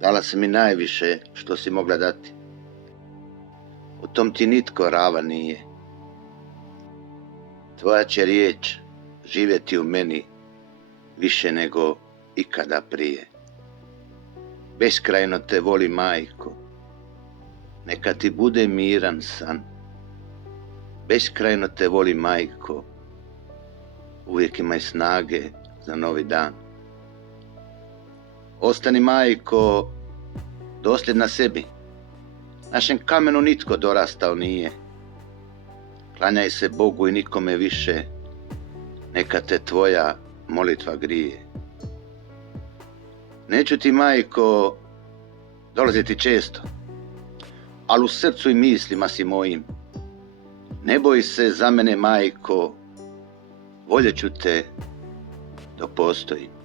Dala si mi najviše što si mogla dati. U tom ti nitko ravan nije. Tvoja će riječ živjeti u meni više nego ikada prije. Beskrajno te voli, majko, neka ti bude miran san. Beskrajno te voli, majko, uvijek imaj snage za novi dan. Ostani, majko, dosljedna sebi. Našem kamenu nitko dorastao nije. Klanjaj se Bogu i nikome više, neka te tvoja molitva grije. Neću ti, majko, dolaziti često, ali u srcu i mislima si mojim. Ne boj se za mene, majko, voljet ću te dok postojim.